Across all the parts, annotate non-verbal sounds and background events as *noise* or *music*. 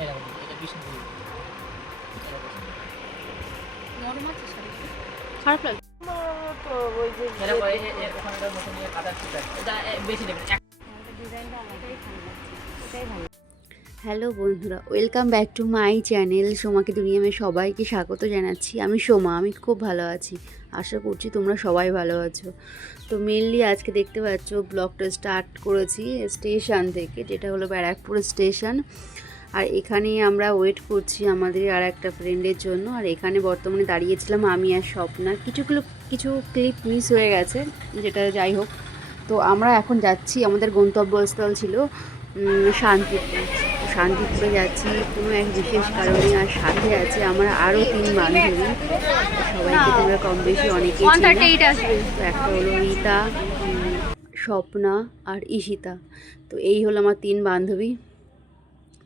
এরকম এটা বিষ্ণুপুর নরম আছে শাড়ি খারাপ লাগে। তো ওই যে এরকম এই- এই- এই ওখানকার মতন কাটার ঠিক আছে এটা এ, বেশি নেবেন ডিজাইনটা আমাকেই ভালো লাগছে এটাই ভালো হ্যালো বন্ধুরা welcome back to my channel. সোমাকে দুনিয়ামে সবাইকে স্বাগত জানাচ্ছি। আমি সোমা আমি খুব ভালো আছি। আশা করছি তোমরা সবাই ভালো আছো। তো মেনলি আজকে দেখতে পাচ্ছ ব্লগটা স্টার্ট করেছি স্টেশন থেকে যেটা হলো ব্যারাকপুর স্টেশন। আর এখানেই আমরা ওয়েট করছি আমাদের আর একটা ফ্রেন্ডের জন্য। আর এখানে বর্তমানে দাঁড়িয়েছিলাম আমি আর স্বপ্না। কিছু কিছু ক্লিপ মিস হয়ে গেছে যেটা যাই হোক। তো আমরা এখন যাচ্ছি আমাদের গন্তব্যস্থল ছিল শান্তিপুর। শান্তিপুরে যাচ্ছি কোনো এক বিশেষ কারণে আর সাথে আছে আমরা আরও তিন বান্ধবী। সবাইকে তোমরা কম বেশি অনেকেই তো একটা হলো রীতা স্বপ্না আর ঈশিতা। তো এই হলো আমার তিন বান্ধবী।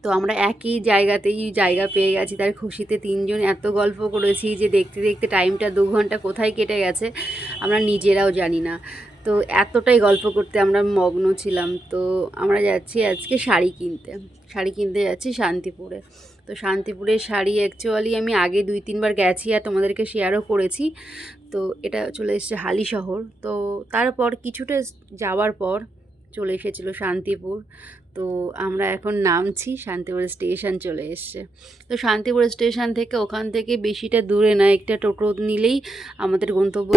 তো আমরা একই জায়গাতেই জায়গা পেয়ে গেছি, তার খুশিতে তিনজন এত গল্প করেছি যে দেখতে দেখতে টাইমটা দু ঘণ্টা কোথায় কেটে গেছে, আমরা নিজেরাও জানি না। তো এতটাই গল্প করতে আমরা মগ্ন ছিলাম। তো আমরা যাচ্ছি আজকে শাড়ি কিনতে শাড়ি কিনতে যাচ্ছি শান্তিপুরে। তো শান্তিপুরের শাড়ি অ্যাকচুয়ালি আমি আগে দুই তিনবার গেছি আর তোমাদেরকে শেয়ারও করেছি। তো এটা চলে এসেছে হালি শহর। তো তারপর কিছুটা যাওয়ার পর চলে এসেছিল শান্তিপুর। তো আমরা এখন নামছি শান্তিপুর স্টেশন চলে এসছে। তো শান্তিপুর স্টেশন থেকে ওখান থেকে বেশিটা দূরে না একটা টোটো নিলেই আমাদের গন্তব্য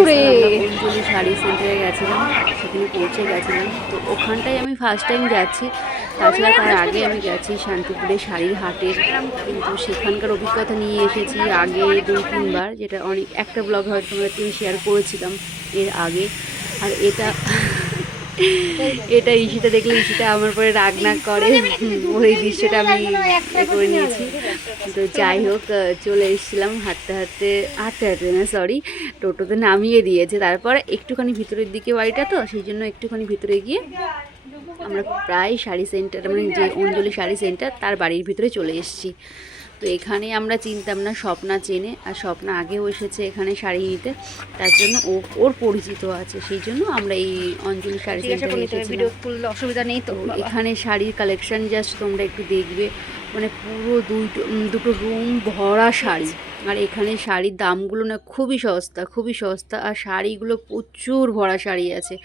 শাড়ি সেন্টারে গেছিলাম সেখানে পৌঁছে গেছিলাম। তো ওখানটায় আমি ফার্স্ট টাইম যাচ্ছি তাছাড়া তার আগে আমি গেছি শান্তিপুরের শাড়ির হাটের। কিন্তু সেখানকার অভিজ্ঞতা নিয়ে এসেছি আগে দুই তিনবার যেটা অনেক একটা ব্লগ হয়তো তোমাদের শেয়ার করেছিলাম এর আগে। আর এটা এটা ইসিটা দেখলে ইসিটা আমার পরে রাগ না করে। ওই দৃশ্যটা আমি করে নিয়েছি। তো যাই হোক চলে এসেছিলাম হাঁটতে হাঁটতে হাঁটতে হাঁটতে না সরি টোটোতে নামিয়ে দিয়েছে। তারপরে একটুখানি ভিতরের দিকে বাড়িটা তো, সেই জন্য একটুখানি ভিতরে গিয়ে আমরা প্রায় শাড়ি সেন্টার মানে যে অঞ্জলি শাড়ি সেন্টার তার বাড়ির ভিতরে চলে এসেছি। তো এখানে আমরা চিনতাম না স্বপ্না চেনে আর স্বপ্না আগেও এসেছে এখানে শাড়ি নিতে। তার জন্য ও ওর পরিচিত আছে সেই জন্য আমরা এই অঞ্জলি শাড়ি সেন্টারে অসুবিধা নেই তো এখানে শাড়ির কালেকশন জাস্ট তোমরা একটু দেখবে মানে পুরো দুইটো দুটো রুম ভরা শাড়ি। আর এখানে শাড়ির দামগুলো না খুবই সস্তা খুবই সস্তা আর শাড়িগুলো প্রচুর ভরা শাড়ি আছে।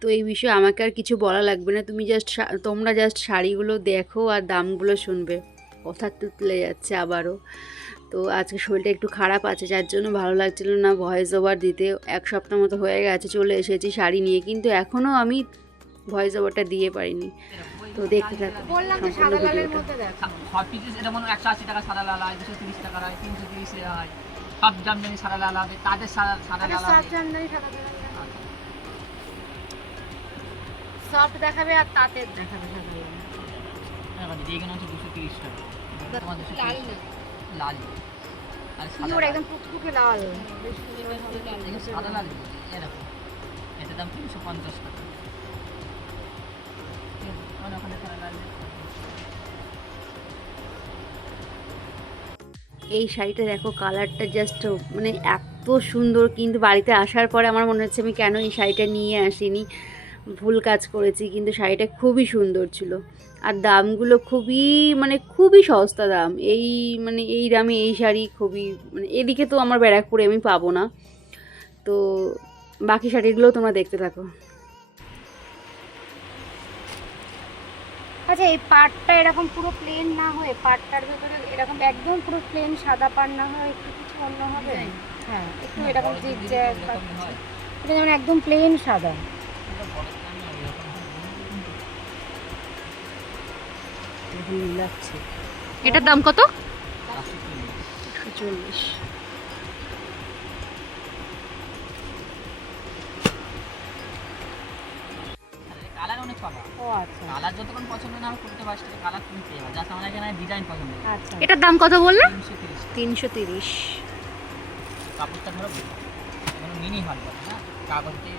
তো এই বিষয়ে আমাকে আর কিছু বলা লাগবে না তুমি জাস্ট তোমরা জাস্ট শাড়িগুলো দেখো আর দামগুলো শুনবে। কথা তুলে যাচ্ছে আবারও। তো আজকে শরীরটা একটু খারাপ আছে যার জন্য ভালো লাগছিল না ভয়েস ওভার দিতে। এক সপ্তাহ মতো হয়ে গেছে চলে এসেছি শাড়ি নিয়ে কিন্তু এখনও আমি ভয়েস ওভারটা দিয়ে পারিনি। তো দেখতে থাকো। বললাম তো সাদা লালের মধ্যে দেখো। সব পিস এটা মনে হয় টাকা সাদা লাল হয় দুশো তিরিশ টাকা হয় হয়। সব জামদানি সাদা লাল হবে তাদের সাদা সাদা লাল সব জামদানি সাদা সফট দেখাবে আর তাতে দেখাবে সাদা লাল। এরকম দিদি, এখানে হচ্ছে দুশো তিরিশ টাকা এটা তোমার দুশো লাল লাল। আর সাদা একদম টুকটুকে লাল। সাদা লাল এরকম এটার দাম তিনশো পঞ্চাশ টাকা। ওখানে ওখানে সাদা লাল এই শাড়িটা দেখো কালারটা জাস্ট মানে এত সুন্দর। কিন্তু বাড়িতে আসার পরে আমার মনে হচ্ছে আমি কেন এই শাড়িটা নিয়ে আসিনি। ভুল কাজ করেছি কিন্তু শাড়িটা খুবই সুন্দর ছিল। আর দামগুলো খুবই মানে খুবই সস্তা দাম। এই মানে এই দামে এই শাড়ি খুবই মানে এদিকে তো আমার ব্যারাকপুরে আমি পাবো না। তো বাকি শাড়িগুলো তোমরা দেখতে থাকো। আচ্ছা এই পাটটা এরকম পুরো প্লেন না হয়ে পাটটার ভেতরে এরকম একদম পুরো প্লেন সাদা পাট না হয় একটু কিছু অন্য হবে? হ্যাঁ একটু এরকম জিগ এটা যেমন একদম প্লেন সাদা। এটার দাম কত? চল্লিশ কালার অনেক পাবা ও আচ্ছা। কালার যতক্ষণ পছন্দ না হবে কুড়িতে বাইশ টাকা কালার তুমি পেয়ে যাবে জাস্ট আমার এখানে ডিজাইন পছন্দ আচ্ছা। এটার দাম কত বললে? তিনশো তিরিশ। তিনশো তিরিশ। কাপড়টা ধরো মিনি হল বলে কাগজ দিয়ে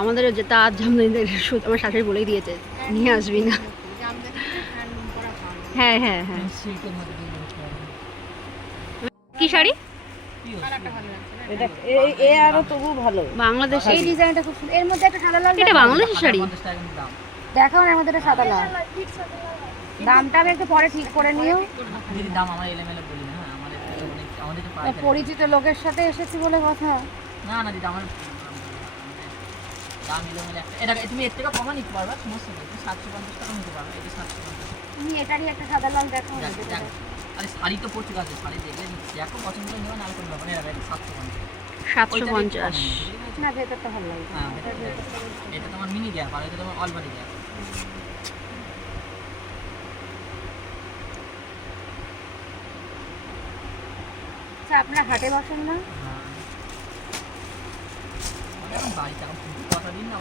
আমাদের যে তার জামদানিদের আমার শাশুড়ি বলেই দিয়েছে নিয়ে আসবি না। হ্যাঁ হ্যাঁ হ্যাঁ। কি শাড়ি? বাংলাদেশ। এই ডিজাইনটা খুব সুন্দর। এর মধ্যে একটা সাদা লাল এটা বাংলাদেশের শাড়ি? পঞ্চাশ টাকা কিন্তু দাম দেখাও না আমাদের সাদা লাল। দামটা আমি একটু পরে ঠিক করে নিও। দাম আমার এলেমেলে বলি না হ্যাঁ আমাদের থেকে অনেক আমাদের তো পাইকারি পরিচিত লোকের সাথে এসেছি বলে কথা। না না দিদি আমার দাম এটা তুমি এর থেকে কমা নিতে পারবা? সমস্যা নেই তুমি সাতশো পঞ্চাশ টাকা নিতে পারবে এটা সাতশো পঞ্চাশ তুমি এটারই একটা সাদা লাল দেখ, আরে শাড়ি তো আছে শাড়ি দেখলে দেখো পছন্দ করে নেওয়া না কোনো ব্যাপার নেই এটা সাতশো পঞ্চাশ। সাতশো পঞ্চাশ। না ভেতরটা ভালো লাগে। হ্যাঁ এটা তোমার মিনি গ্যাপ আর এটা তোমার অল বডি গ্যাপ আপনার হাটে বসেন না। হ্যাঁ বাড়িতে পুজো দিন না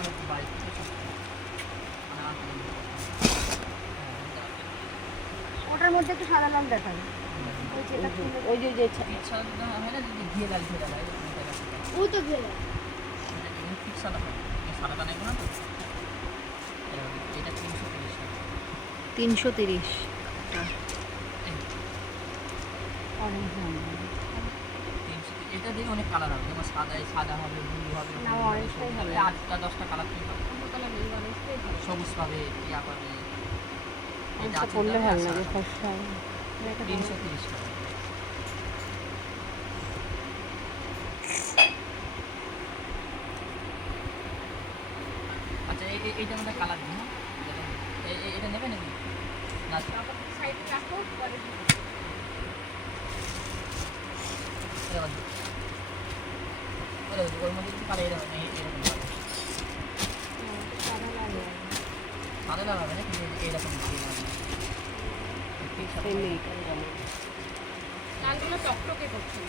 ওটার মধ্যে একটু সাদা লাল দেখাবে ওই যে যে ঘিয়ে তো তিনশো তিরিশ টাকা তিনশো তিরিশ অরেঞ্জ তিনশো তিরিশ। এটা দিয়ে অনেক কালার হবে। যেমন সাদায় সাদা হবে ব্লু হবে হবে, আটটা দশটা কালার তুমি পাবে সবুজ পাবে ইয়া পাবে এটা পড়লে ভালো লাগে তিনশো তিরিশ টাকা। আচ্ছা এইটা আমাদের কালার দিন এটা নেবে নাকি? না। ওটা বাদ ওর মধ্যে কিছু কালার এরকম এই- এরকম সাদা লাগাবে না কিন্তু। লালগুলো টকটকে করছে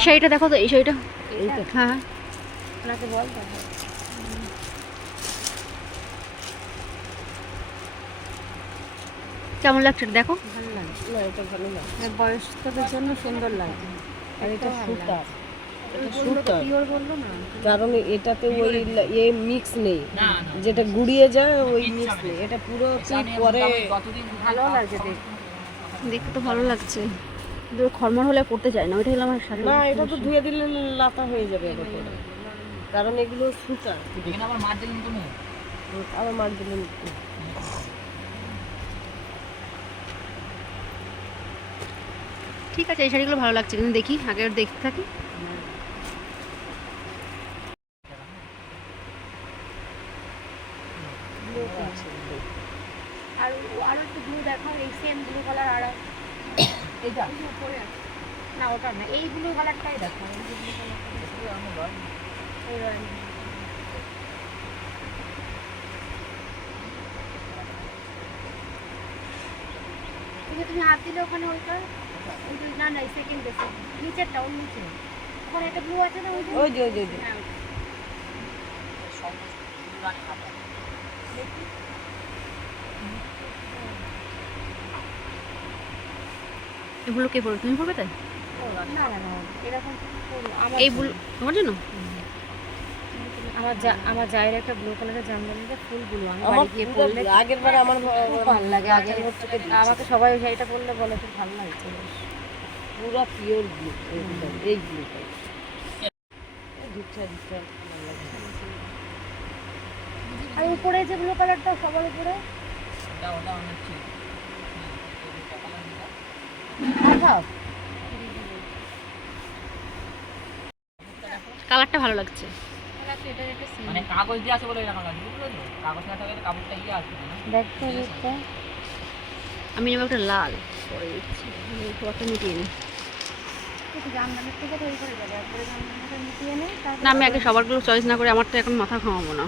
শাড়িটা। দেখো তো। এই শাড়িটা হ্যাঁ হ্যাঁ। ওনাকে বল কেমন লাগছে দেখো। ভালো লাগছে। না এটা ভালো না মানে বয়স্কদের জন্য সুন্দর লাগছে। আর এটা সুতার কারণ এটাতে ওই এ মিক্স নেই। যেটা গুড়িয়ে যায় ওই মিক্স নেই। এটা পুরো পরে ভালো লাগছে দেখতে। তো ভালো লাগছে। খরমর হলে পড়তে চায় না। ওইটা হলো আমার না এটা তো ধুয়ে দিলে লাতা হয়ে যাবে এর উপরে। কারণ এগুলো সুতার এখানে আবার মার্জিন তো আবার মার দিলেন ঠিক আছে এই শাড়িগুলো ভালো লাগছে কিন্তু দেখি আগে দেখতে থাকি। আর আরও একটু ব্লু দেখো এই সেম ব্লু কালার আর এইটা? উপরে আছে। না ওটা না এই ব্লু কালারটাই দেখো তুমি হাত দিলে ওখানে ওইটা? না না সেকেন্ড বেসে নিচেরটা ওর নিচে ওখানে একটা ব্লু আছে না ওই যে ওই যে ওই যে ওই যে এগুলো কে পড়বে তুমি পড়বে তাই? না না না এরকম এই তোমার জন্য? আমার যা আমার জায়ের একটা ব্লু কালারের জামদানিটা ফুল ব্লু আমি আমার বাড়ি গিয়ে পরলে আগের বার আমার খুব ভালো লাগে আগে আমাকে সবাই ওই শাড়িটা পরলে বলে খুব ভালো লাগছে পুরো পিওর ব্লু এই আর উপরে যে ব্লু কালারটা সবার উপরে? ওটা ওটা অনেক ঠিক কালারটা ভালো লাগছে। মানে কাগজ দিয়ে আছে বলে এরকম লাগছে বুঝতে পেরেছ? কাগজ না থাকলে কাপড়টা ইয়ে আসবে না। দেখতে দেখতে আমি নেব একটা লাল পরে দিচ্ছি। একটা মিটিয়ে নিই। না আমি আগে সবারগুলো চয়েস না করে আমার তো এখন মাথা খাওয়াবো না।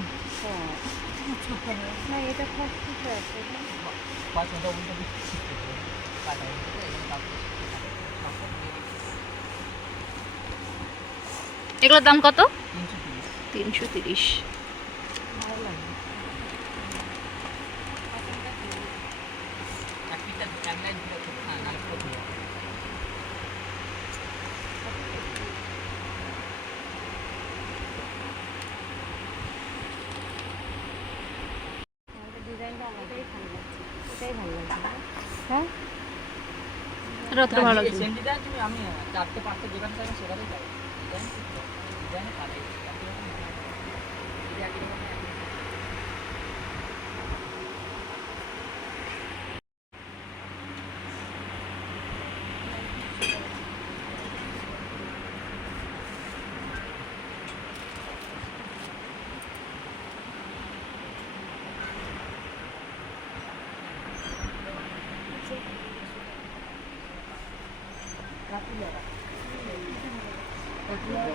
দিয়ে এগুলোর দাম কত? তিনশো তিরিশ। তিরিশ ভালো। লাগে এক পিসটা এক লাইন দিলে খুব হ্যাঁ নাহলে খুব ভালো। আমাদের ডিজাইনটা আমাদেরই ভালো লাগছে এটাই ভালো লাগছে না? হ্যাঁ এটা অতটা ভালো লাগছে না। সেম ডিজাইন তুমি আমি চারটে পাঁচটা যেখানে চাইবে সেখানেই যাবে ডিজাইন ডিজাইন পাবে পাঁচশো পঞ্চাশ টাকা সাদা লাল এটা যদি ছয় দিতে এইটা সাদা মা কালো ওই দেখ এটা সাদা লাল এটা যদি হ্যাঁ কালো দেখো তুই নে তোর জন্য আমার একটা সাথে কালো সাদাগুলো কেমন দেখাচ্ছে একেবারে সাদা। হ্যাঁ তোর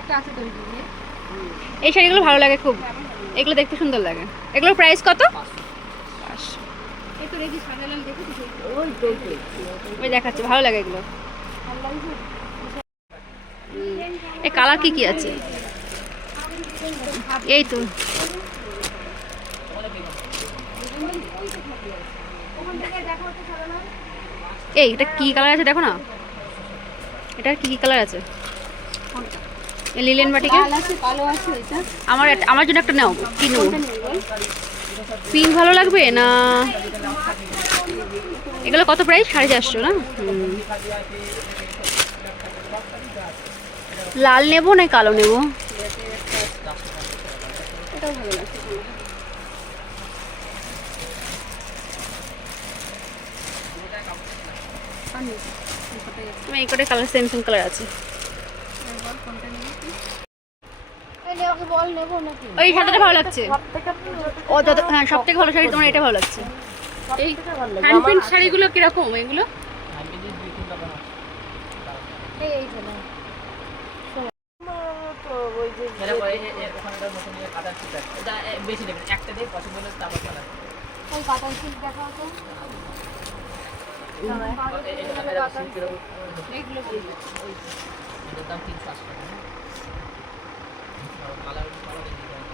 একটা। আছে তো ওই দিকে। এই শাড়িগুলো ভালো লাগে খুব। এগুলো দেখতে সুন্দর লাগে। এগুলোর প্রাইস কত পাঁচশো এই তো দেখি সাদা লাল দেখেছিস ওই দেখাচ্ছে ভালো লাগে এগুলো? এই কালার কি কি আছে? এই তো। এই এটা কি কালার আছে দেখো না? এটার কি কি কালার আছে? এই লিলেন বাটিকে? আমার আমার জন্য একটা নাও কি নেব? পিঙ্ক ভালো লাগবে না? এগুলো কত প্রাইস? সাড়ে চারশো, না? লাল নেব না কালো নেব? এই কালার কালার আছে। ওই ভালো লাগছে। ও হ্যাঁ সব থেকে ভালো শাড়ি তোমার এটা ভালো লাগছে। এই। হ্যান্ড প্রিন্ট শাড়িগুলো কীরকম এগুলো? আমি যদি দুই তিন রকম আছে এই এই চলে তো ওই যে এরা করে এ- এ- ওখানকার মতন যে কাটার ঠিক আছে এটা এ, বেশি দেবেন একটা দিয়ে পছন্দ হলে তারপর কালার ওই কাতান সিল্ক দেখাও তো এটা সিল্কের এগুলো কি? এটার দাম তিনশো আশি টাকা কালার কালার ডিজাইন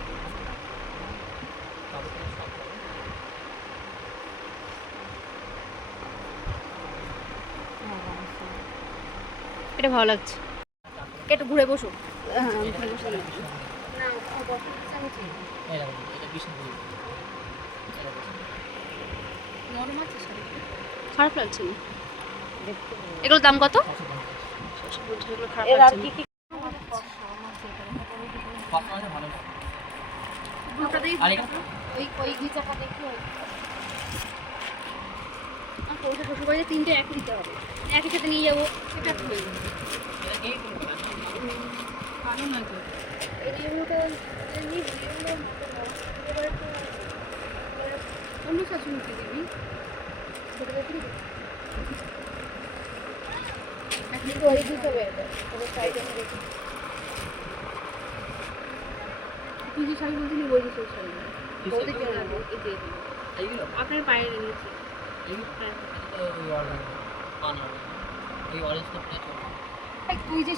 তবে তো সব পাবে। এটা ভালো লাগছে একটু ঘুরে বসো হ্যাঁ এটা ঘুরে বসো না ও বক্স আনছি এরকম এটা বিষ্ণুপুরি এরকম নরম আছে শাড়িটা খারাপ লাগছে না। এগুলোর দাম কত? আর লাগছে ভালো ওই ওই দেখি। আমার পৌষা শ্বশুর বাড়িতে তিনটে এক দিতে হবে। একই সাথে নিয়ে যাব সেটা খুলে অন্য শাশুড়িকে দিবি? তুই যে শাড়ি বলছিলি সেই। আপনার পায়ে নিয়েছি এই তুই যে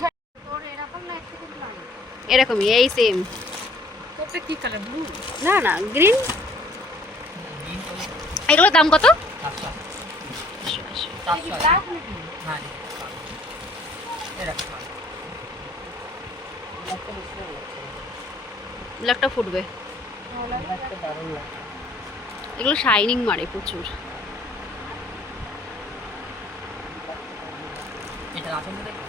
তোর এরকম না এরকমই এই সেম তোরটা কি কালার ব্লু না না গ্রিন এগুলোর দাম কত? ব্ল্যাকটা ফুটবে। এগুলো শাইনিং মারে প্রচুর। এটা আছে মধ্যে? দেখো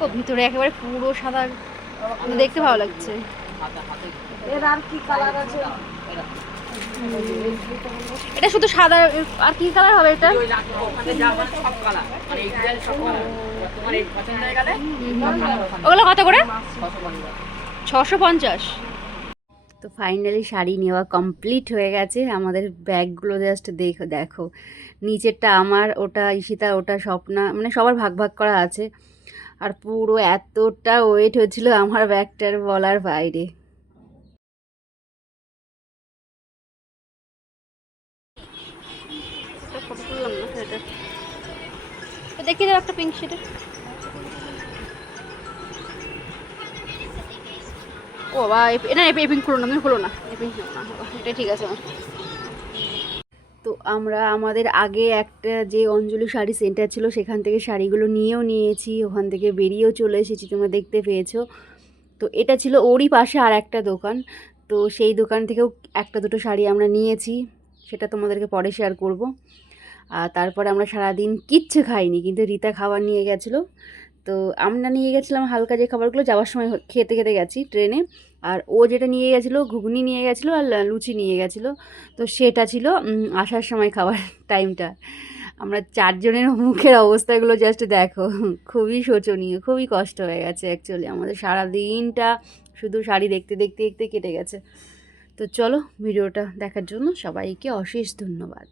ও ভিতরে একেবারে পুরো সাদা। দেখতে ভালো লাগছে। এর আর কি কালার আছে? এটা শুধু সাদা আর কি কালার হবে এটা? মানে ওগুলো কত করে? ছশো পঞ্চাশ। ছশো পঞ্চাশ। তো ফাইনালি শাড়ি নেওয়া কমপ্লিট হয়ে গেছে। আমাদের ব্যাগগুলো জাস্ট দেখো দেখো। নিচেরটা আমার ওটা ঈশিতা ওটা স্বপ্না মানে সবার ভাগ ভাগ করা আছে। আর পুরো এতটা ওয়েট হচ্ছিল আমার ব্যাগটার বলার বাইরে। দেখিয়ে দাও একটা পিঙ্ক ও বাবা না, এই পিঙ্ক খুলো না, তুমি না। না এটা ঠিক আছে তো আমরা আমাদের আগে একটা যে অঞ্জলি শাড়ি সেন্টার ছিল, সেখান থেকে শাড়িগুলো নিয়েও নিয়েছি, ওখান থেকে বেরিয়েও চলে এসেছি, তোমরা দেখতে পেয়েছ। তো এটা ছিল ওরই পাশে আর একটা দোকান। তো সেই দোকান থেকেও একটা দুটো শাড়ি আমরা নিয়েছি, সেটা তোমাদেরকে পরে শেয়ার করব। আর তারপরে আমরা সারাদিন কিচ্ছু খাইনি, কিন্তু রীতা খাবার নিয়ে গেছিল। তো আমরা নিয়ে গেছিলাম হালকা যে খাবারগুলো, যাওয়ার সময় খেতে খেতে গেছি ট্রেনে। আর ও যেটা নিয়ে গেছিল, ঘুগনি নিয়ে গেছিল আর লুচি নিয়ে গেছিল। তো সেটা ছিল আসার সময় খাবার *laughs* টাইমটা আমরা চারজনের মুখের অবস্থাগুলো জাস্ট দেখো, খুবই শোচনীয়, খুবই কষ্ট হয়ে গেছে অ্যাকচুয়ালি আমাদের সারা দিনটা শুধু শাড়ি দেখতে দেখতে দেখতে কেটে গেছে। তো চলো, ভিডিওটা দেখার জন্য সবাইকে অশেষ ধন্যবাদ।